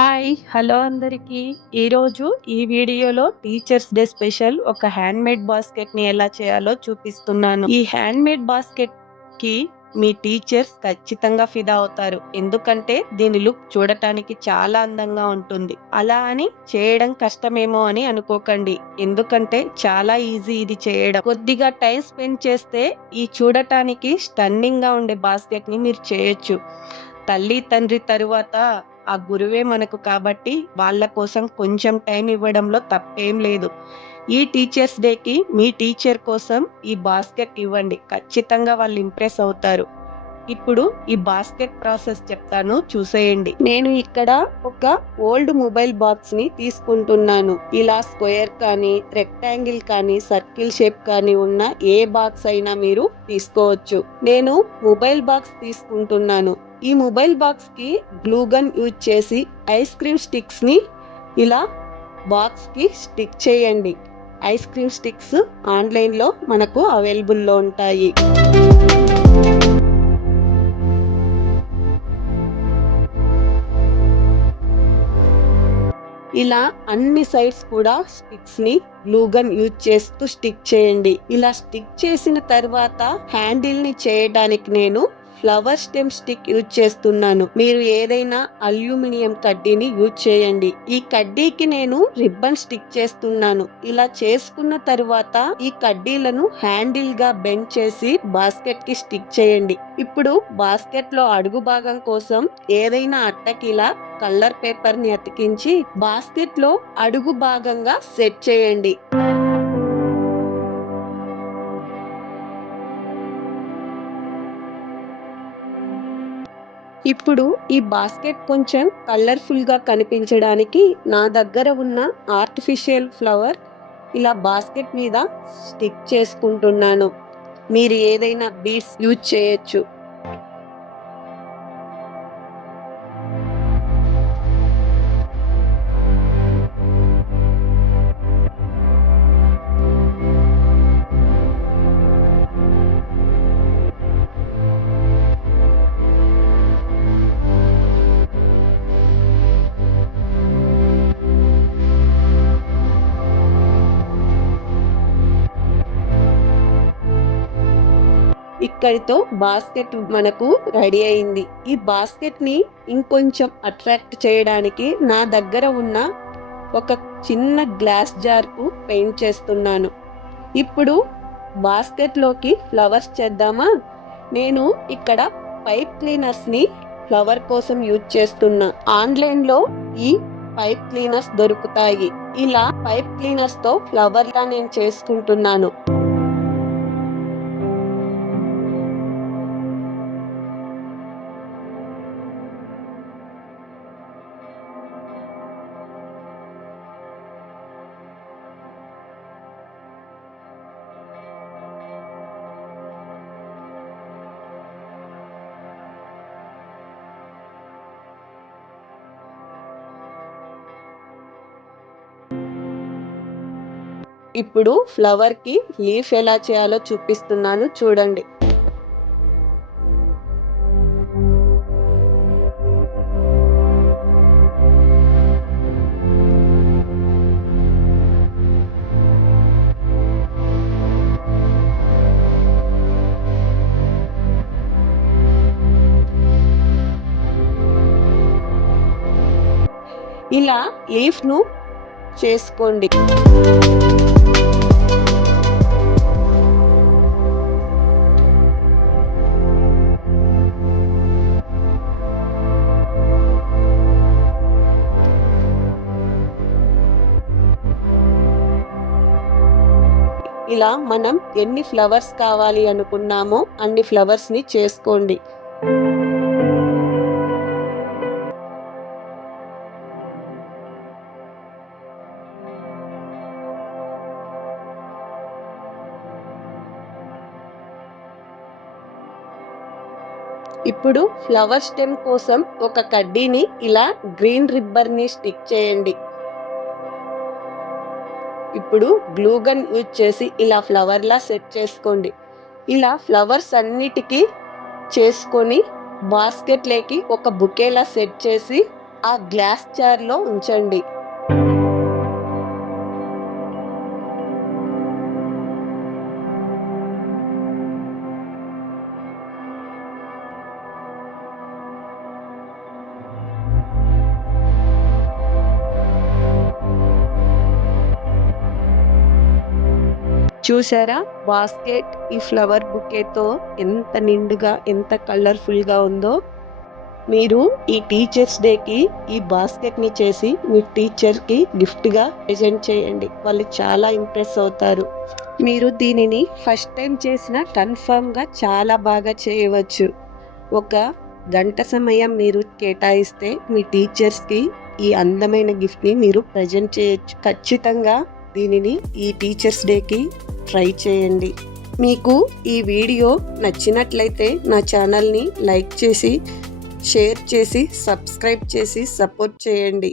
Hi hello అందరికీ. ఈరోజు ఈ వీడియోలో టీచర్స్ డే స్పెషల్ ఒక హ్యాండ్ మేడ్ బాస్కెట్ని ఎలా చేయాలో చూపిస్తున్నాను. ఈ హ్యాండ్ మేడ్ బాస్కెట్కి మీ టీచర్స్ ఖచ్చితంగా ఫిదా అవుతారు. ఎందుకంటే దీని లుక్ చూడటానికి చాలా అందంగా ఉంటుంది. అలా అని చేయడం కష్టమేమో అని అనుకోకండి. ఎందుకంటే చాలా ఈజీ ఇది చేయడం. కొద్దిగా టైం స్పెండ్ చేస్తే ఈ చూడటానికి స్టన్నింగ్గా ఉండే బాస్కెట్ని మీరు చేయొచ్చు. తల్లి తండ్రి తరువాత ఆ గురువే మనకు కాబట్టి వాళ్ళ కోసం కొంచెం టైం ఇవ్వడంలో తప్పేం లేదు. ఈ టీచర్స్ డేకి మీ టీచర్ కోసం ఈ బాస్కెట్ ఇవ్వండి. ఖచ్చితంగా వాళ్ళు ఇంప్రెస్ అవుతారు. ఇప్పుడు ఈ బాస్కెట్ ప్రాసెస్ చెప్తాను చూసేయండి. నేను ఇక్కడ ఒక ఓల్డ్ మొబైల్ బాక్స్ని తీసుకుంటున్నాను. ఇలా స్క్వేర్ కానీ రెక్టాంగిల్ కానీ సర్కిల్ షేప్ కానీ ఉన్న ఏ బాక్స్ అయినా మీరు తీసుకోవచ్చు. నేను మొబైల్ బాక్స్ తీసుకుంటున్నాను. ఈ మొబైల్ బాక్స్కి గ్లూ గన్ యూజ్ చేసి ఐస్ క్రీమ్ స్టిక్స్ని ఇలా బాక్స్కి స్టిక్ చేయండి. ఐస్ క్రీమ్ స్టిక్స్ ఆన్లైన్లో మనకు అవైలబుల్లో ఉంటాయి. ఇలా అన్ని సైడ్స్ కూడా స్టిక్స్ని గ్లూగన్ యూజ్ చేస్తూ స్టిక్ చేయండి. ఇలా స్టిక్ చేసిన తర్వాత హ్యాండిల్ని చేయడానికి నేను ఫ్లవర్ స్టెమ్ స్టిక్ యూజ్ చేస్తున్నాను. మీరు ఏదైనా అల్యూమినియం కడ్డీని యూజ్ చేయండి. ఈ కడ్డీకి నేను రిబ్బన్ స్టిక్ చేస్తున్నాను. ఇలా చేసుకున్న తరువాత ఈ కడ్డీలను హ్యాండిల్గా బెండ్ చేసి బాస్కెట్కి స్టిక్ చేయండి. ఇప్పుడు బాస్కెట్లో అడుగు భాగం కోసం ఏదైనా అట్టకిలా కలర్ పేపర్ని అతికించి బాస్కెట్లో అడుగు భాగంగా సెట్ చేయండి. ఇప్పుడు ఈ బాస్కెట్ కొంచెం కలర్ఫుల్గా కనిపించడానికి నా దగ్గర ఉన్న ఆర్టిఫిషియల్ ఫ్లవర్ ఇలా బాస్కెట్ మీద స్టిక్ చేసుకుంటున్నాను. మీరు ఏదైనా బీడ్స్ యూజ్ చేయొచ్చు. ఇక్కడితో బాస్కెట్ మనకు రెడీ అయింది. ఈ బాస్కెట్ని ఇంకొంచెం అట్రాక్ట్ చేయడానికి నా దగ్గర ఉన్న ఒక చిన్న గ్లాస్ జార్కు పెయింట్ చేస్తున్నాను. ఇప్పుడు బాస్కెట్లోకి ఫ్లవర్స్ చేద్దామా? నేను ఇక్కడ పైప్ క్లీనర్స్ని ఫ్లవర్ కోసం యూజ్ చేస్తున్నా. ఆన్లైన్లో ఈ పైప్ క్లీనర్స్ దొరుకుతాయి. ఇలా పైప్ క్లీనర్స్తో ఫ్లవర్ నేను చేసుకుంటున్నాను. ఇప్పుడు ఫ్లవర్కి లీఫ్ ఎలా చేయాలో చూపిస్తున్నాను చూడండి. ఇలా లీఫ్ను చేసుకోండి. ఇలా మనం ఎన్ని ఫ్లవర్స్ కావాలి అనుకున్నామో అన్ని ఫ్లవర్స్ని చేసుకోండి. ఇప్పుడు ఫ్లవర్ స్టెమ్ కోసం ఒక కడ్డీని ఇలా గ్రీన్ రిబ్బర్ని స్టిక్ చేయండి. ఇప్పుడు గ్లూగన్ యూజ్ చేసి ఇలా ఫ్లవర్లా సెట్ చేసుకోండి ఇలా ఫ్లవర్స్ అన్నిటికీ చేసుకొని బాస్కెట్లోకి ఒక బుకేలా సెట్ చేసి ఆ గ్లాస్ జార్‌లో ఉంచండి. చూసారా? బాస్కెట్ ఈ ఫ్లవర్ బుకేతో ఎంత నిండుగా, ఎంత కలర్‌ఫుల్‌గా ఉందో. మీరు ఈ టీచర్స్ డేకి ఈ బాస్కెట్‌ని చేసి మీ టీచర్‌కి గిఫ్ట్‌గా ప్రెజెంట్ చేయండి. వాళ్ళు చాలా ఇంప్రెస్ అవుతారు. మీరు దీనిని ఫస్ట్ టైం చేసిన కన్ఫర్మ్‌గా చాలా బాగా చేయవచ్చు. ఒక గంట సమయం మీరు కేటాయిస్తే మీ టీచర్స్‌కి ఈ అందమైన గిఫ్ట్‌ని మీరు ప్రెజెంట్ చేయొచ్చు. ఖచ్చితంగా దీనిని ఈ టీచర్స్ డేకి ట్రై చేయండి. మీకు ఈ వీడియో నచ్చినట్లయితే నా ఛానల్‌ని లైక్ చేసి, షేర్ చేసి, సబ్స్క్రైబ్ చేసి సపోర్ట్ చేయండి.